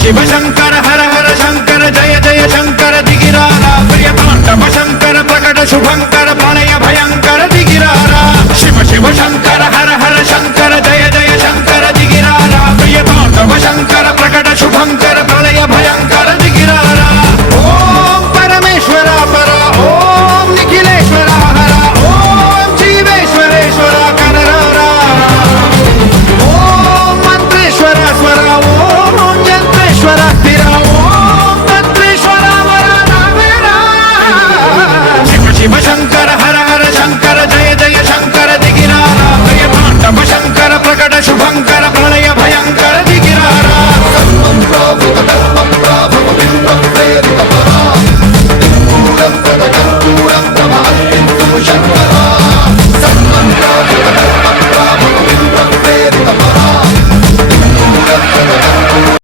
शिव शंकर हर हर शंकर जय जय शंकर दिगिरारा प्रियतांडव शंकर प्रकट शुभंकर प्रलय भयंकर दिगिरारा शिव शिव शंकर हर हर शंकर जय जय शंकर दिगिरारा प्रियतांडव शंकर प्रकट